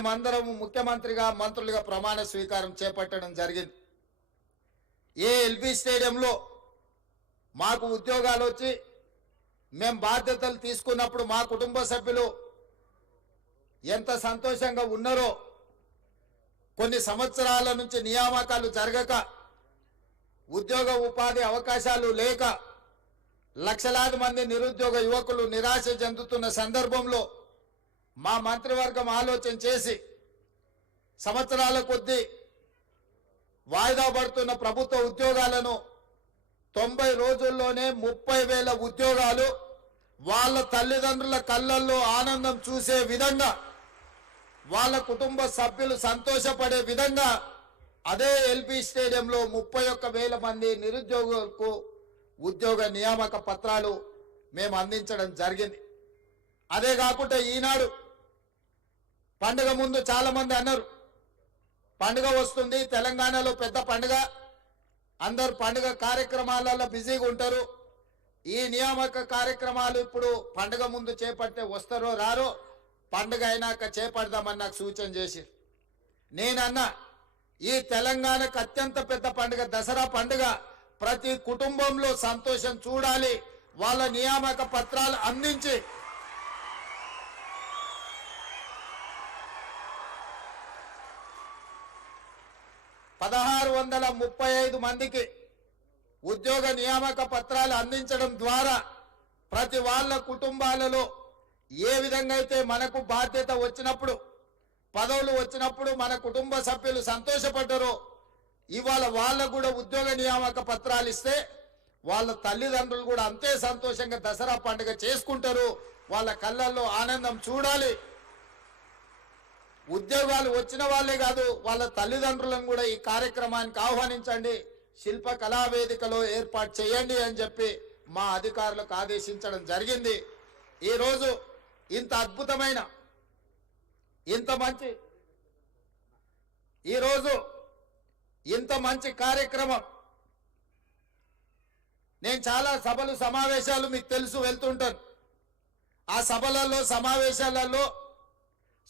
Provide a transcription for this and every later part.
మేమందరం ముఖ్యమంత్రిగా మంత్రులుగా ప్రమాణ స్వీకారం చేపట్టడం జరిగింది. ఏ ఎల్బీ స్టేడియంలో మాకు ఉద్యోగాలు వచ్చి మేము బాధ్యతలు తీసుకున్నప్పుడు మా కుటుంబ సభ్యులు ఎంత సంతోషంగా ఉన్నారో, కొన్ని సంవత్సరాల నుంచి నియామకాలు జరగక ఉద్యోగ ఉపాధి అవకాశాలు లేక లక్షలాది మంది నిరుద్యోగ యువకులు నిరాశ చెందుతున్న సందర్భంలో మా మంత్రివర్గం ఆలోచన చేసి సంవత్సరాల కొద్దీ వాయిదా పడుతున్న ప్రభుత్వ ఉద్యోగాలను 90 రోజుల్లోనే 30,000 ఉద్యోగాలు వాళ్ళ తల్లిదండ్రుల కళ్ళల్లో ఆనందం చూసే విధంగా, వాళ్ళ కుటుంబ సభ్యులు సంతోషపడే విధంగా అదే ఎల్బీ స్టేడియంలో 31,000 మంది నిరుద్యోగులకు ఉద్యోగ నియామక పత్రాలు మేము అందించడం జరిగింది. అదే కాకుండా ఈనాడు పండుగ ముందు చాలా మంది అన్నారు, పండుగ వస్తుంది, తెలంగాణలో పెద్ద పండుగ, అందరు పండుగ కార్యక్రమాలలో బిజీగా ఉంటారు, ఈ నియామక కార్యక్రమాలు ఇప్పుడు పండుగ ముందు చేపడితే వస్తారో రారో, పండుగ అయినాక చేపడదామని నాకు సూచన చేసి నేనన్నా, ఈ తెలంగాణకు అత్యంత పెద్ద పండుగ దసరా పండుగ, ప్రతి కుటుంబంలో సంతోషం చూడాలి, వాళ్ళ నియామక పత్రాలు అందించి 1635 మందికి ఉద్యోగ నియామక పత్రాలు అందించడం ద్వారా ప్రతి వాళ్ళ కుటుంబాలలో ఏ విధంగా అయితే మనకు బాధ్యత వచ్చినప్పుడు, పదవులు వచ్చినప్పుడు మన కుటుంబ సభ్యులు సంతోషపడ్డారో, ఇవాళ వాళ్ళకు కూడా ఉద్యోగ నియామక పత్రాలు ఇస్తే వాళ్ళ తల్లిదండ్రులు కూడా అంతే సంతోషంగా దసరా పండుగ చేసుకుంటారు, వాళ్ళ కళ్ళల్లో ఆనందం చూడాలి. ఉద్యోగాలు వచ్చిన వాళ్ళే కాదు, వాళ్ళ తల్లిదండ్రులను కూడా ఈ కార్యక్రమానికి ఆహ్వానించండి, శిల్ప కళావేదికలో ఏర్పాటు చేయండి అని చెప్పి మా అధికారులకు ఆదేశించడం జరిగింది. ఈరోజు ఇంత అద్భుతమైన ఇంత మంచి కార్యక్రమం, నేను చాలా సభలు సమావేశాలు మీకు తెలుసు వెళ్తుంటాను, ఆ సభలలో సమావేశాలలో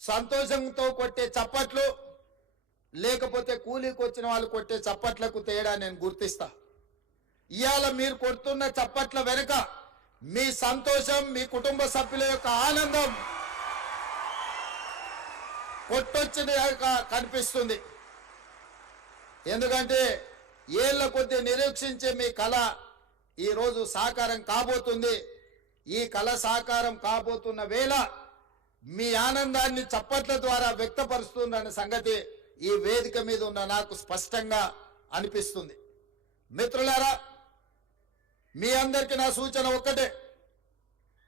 సంతోషంతో కొట్టే చప్పట్లు లేకపోతే కూలీకి వచ్చిన వాళ్ళు కొట్టే చప్పట్లకు తేడా నేను గుర్తిస్తా. ఇవాళ మీరు కొడుతున్న చప్పట్ల వెనుక మీ సంతోషం, మీ కుటుంబ సభ్యుల యొక్క ఆనందం కొట్టొచ్చిన కనిపిస్తుంది. ఎందుకంటే ఏళ్ల కొద్దీ నిరీక్షించే మీ కళ ఈరోజు సాకారం కాబోతుంది. ఈ కళ సాకారం కాబోతున్న వేళ మీ ఆనందాన్ని చప్పట్ల ద్వారా వ్యక్తపరుస్తుందన్న సంగతి ఈ వేదిక మీద ఉన్న నాకు స్పష్టంగా అనిపిస్తుంది. మిత్రులారా, మీ అందరికీ నా సూచన ఒక్కటే,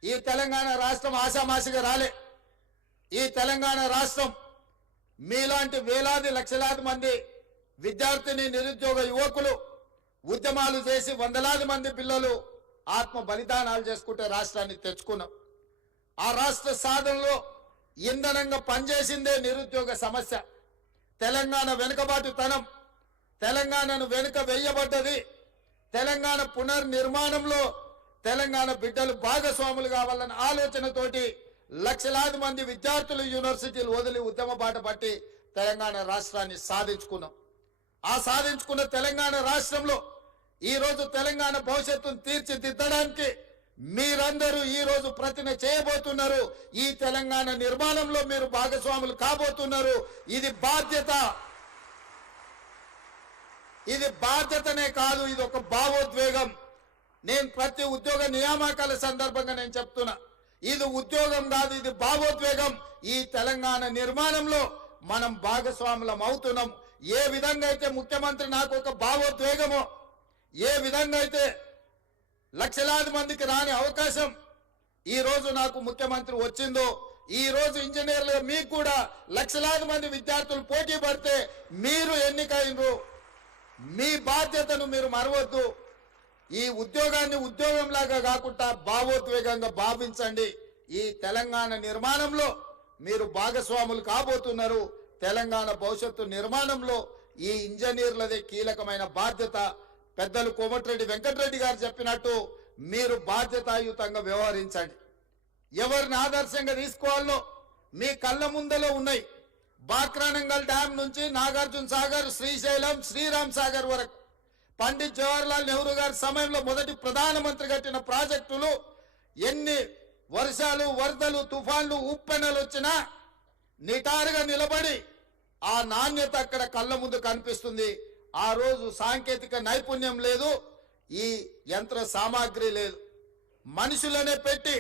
ఈ తెలంగాణ రాష్ట్రం ఆషామాషిగా రాలే. ఈ తెలంగాణ రాష్ట్రం మీలాంటి వేలాది లక్షలాది మంది విద్యార్థిని నిరుద్యోగ యువకులు ఉద్యమాలు చేసి వందలాది మంది పిల్లలు ఆత్మ బలిదానాలు చేసుకుంటే రాష్ట్రాన్ని తెచ్చుకున్నాం. ఆ రాష్ట్ర సాధనలో ఇంధనంగా పనిచేసిందే నిరుద్యోగ సమస్య. తెలంగాణ వెనుకబాటుతనం, తెలంగాణను వెనుక వేయబడ్డది. తెలంగాణ పునర్నిర్మాణంలో తెలంగాణ బిడ్డలు భాగస్వాములు కావాలన్న ఆలోచనతోటి లక్షలాది మంది విద్యార్థులు యూనివర్సిటీలు వదిలి ఉద్యమ బాట పట్టి తెలంగాణ రాష్ట్రాన్ని సాధించుకున్నాం. ఆ సాధించుకున్న తెలంగాణ రాష్ట్రంలో ఈరోజు తెలంగాణ భవిష్యత్తును తీర్చిదిద్దడానికి మీరందరూ ఈరోజు ప్రతిన చేయబోతున్నారు. ఈ తెలంగాణ నిర్మాణంలో మీరు భాగస్వాములు కాబోతున్నారు. ఇది బాధ్యతనే కాదు, ఇది ఒక భావోద్వేగం. నేను ప్రతి ఉద్యోగ నియామకాల సందర్భంగా నేను చెప్తున్నా, ఇది ఉద్యోగం కాదు, ఇది భావోద్వేగం. ఈ తెలంగాణ నిర్మాణంలో మనం భాగస్వాములం అవుతున్నాం. ఏ విధంగా అయితే ముఖ్యమంత్రి నాకు ఒక భావోద్వేగమో, ఏ విధంగా అయితే లక్షలాది మందికి రాని అవకాశం ఈ రోజు నాకు ముఖ్యమంత్రి వచ్చిందో, ఈ రోజు ఇంజనీర్లుగా మీకు కూడా లక్షలాది మంది విద్యార్థులు పోటీ పడితే మీరు ఎన్నికైనరు. మీ బాధ్యతను మీరు మరవద్దు. ఈ ఉద్యోగాన్ని ఉద్యోగంలాగా కాకుండా భావోద్వేగంగా భావించండి. ఈ తెలంగాణ నిర్మాణంలో మీరు భాగస్వాములు కాబోతున్నారు. తెలంగాణ భవిష్యత్తు నిర్మాణంలో ఈ ఇంజనీర్లదే కీలకమైన బాధ్యత. పెద్దలు కోమటిరెడ్డి వెంకటరెడ్డి గారు చెప్పినట్టు మీరు బాధ్యతాయుతంగా వ్యవహరించండి. ఎవరిని ఆదర్శంగా తీసుకోవాలో మీ కళ్ళ ముందలో ఉన్నాయి. బాక్రానంగల్ డ్యామ్ నుంచి నాగార్జున సాగర్, శ్రీశైలం, శ్రీరామ్ సాగర్ వరకు పండిత్ జవహర్లాల్ నెహ్రూ గారి సమయంలో మొదటి ప్రధానమంత్రి కట్టిన ప్రాజెక్టులు ఎన్ని వర్షాలు, వరదలు, తుఫాన్లు, ఉప్పెనలు వచ్చినా నిటారుగా నిలబడి ఆ నాణ్యత అక్కడ కళ్ళ ముందు కనిపిస్తుంది. ఆ రోజు సాంకేతిక నైపుణ్యం లేదు, ఈ యంత్ర సామాగ్రి లేదు. మనుషులనే పెట్టి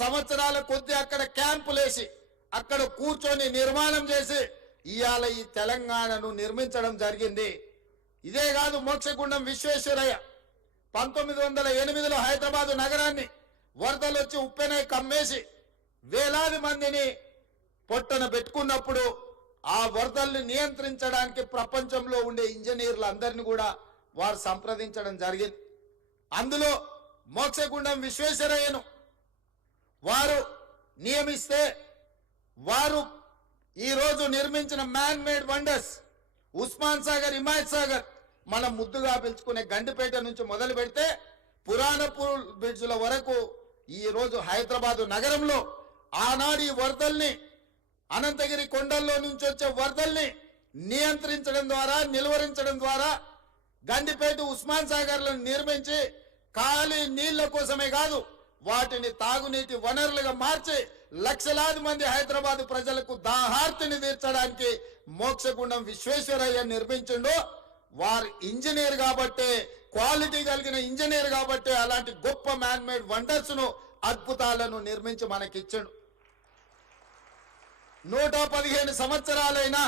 సంవత్సరాల కొద్దీ అక్కడ క్యాంపులేసి అక్కడ కూర్చొని నిర్మాణం చేసి ఇవాళ ఈ తెలంగాణను నిర్మించడం జరిగింది. ఇదే కాదు, మోక్షగుండం విశ్వేశ్వరయ్య 1908లో హైదరాబాదు నగరాన్ని వరదలు వచ్చి ఉప్పెనై కమ్మేసి వేలాది మందిని పొట్టన పెట్టుకున్నప్పుడు ఆ వరదల్ని నియంత్రించడానికి ప్రపంచంలో ఉండే ఇంజనీర్లందరినీ కూడా వారు సంప్రదించడం జరిగింది. అందులో మోక్షగుండం విశ్వేశ్వరయ్యను వారు నియమిస్తే వారు ఈరోజు నిర్మించిన man made wonders Osman Sagar, Himayat Sagar, మనం ముద్దుగా పిలుచుకునే గండిపేట నుంచి మొదలు పెడితే పురాణపూర్ బ్రిడ్జ్ల వరకు ఈరోజు హైదరాబాదు నగరంలో ఆనాడు ఈ వరదల్ని, అనంతగిరి కొండల్లో నుంచి వచ్చే వరదల్ని నియంత్రించడం ద్వారా, నిలువరించడం ద్వారా గండిపేట, ఉస్మాన్ సాగర్లను నిర్మించి ఖాళీ నీళ్ల కోసమే కాదు వాటిని తాగునీటి వనరులుగా మార్చి లక్షలాది మంది హైదరాబాద్ ప్రజలకు దాహార్తిని తీర్చడానికి మోక్షగుండం విశ్వేశ్వరయ్య నిర్మించిండు. వారు ఇంజనీర్ కాబట్టే, క్వాలిటీ కలిగిన ఇంజనీర్ కాబట్టే అలాంటి గొప్ప మ్యాన్ మేడ్ వండర్స్ ను, అద్భుతాలను నిర్మించి మనకిచ్చాడు. 115 సంవత్సరాలైనా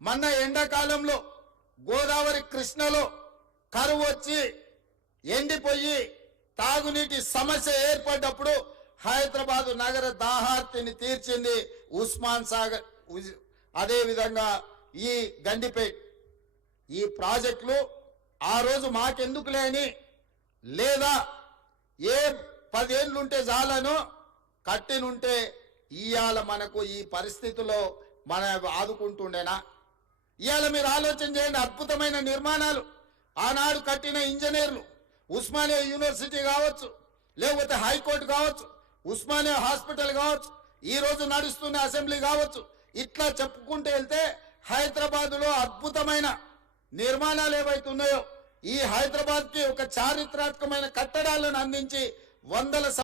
మొన్న ఎండాకాలంలో గోదావరి, కృష్ణలో కరువు వచ్చి ఎండిపోయి తాగునీటి సమస్య ఏర్పడ్డప్పుడు హైదరాబాదు నగర దాహార్తిని తీర్చింది ఉస్మాన్ సాగర్, అదే విధంగా ఈ గండిపేట్. ఈ ప్రాజెక్టులు ఆ రోజు మాకెందుకు లేని, లేదా ఏ 10 ఏళ్ళుంటే చాలను కట్టినుంటే ఇవాళ మనకు ఈ పరిస్థితిలో మన ఆదుకుంటుండేనా? ఇవాళ మీరు ఆలోచన చేయండి. అద్భుతమైన నిర్మాణాలు ఆనాడు కట్టిన ఇంజనీర్లు, ఉస్మానియా యూనివర్సిటీ కావచ్చు, లేకపోతే హైకోర్టు కావచ్చు, ఉస్మానియా హాస్పిటల్ కావచ్చు, ఈ రోజు నడుస్తున్న అసెంబ్లీ కావచ్చు, ఇట్లా చెప్పుకుంటూ వెళ్తే హైదరాబాద్లో అద్భుతమైన నిర్మాణాలు ఏవైతున్నాయో ఈ హైదరాబాద్కి ఒక చారిత్రాత్మకమైన కట్టడాలను అందించి వందల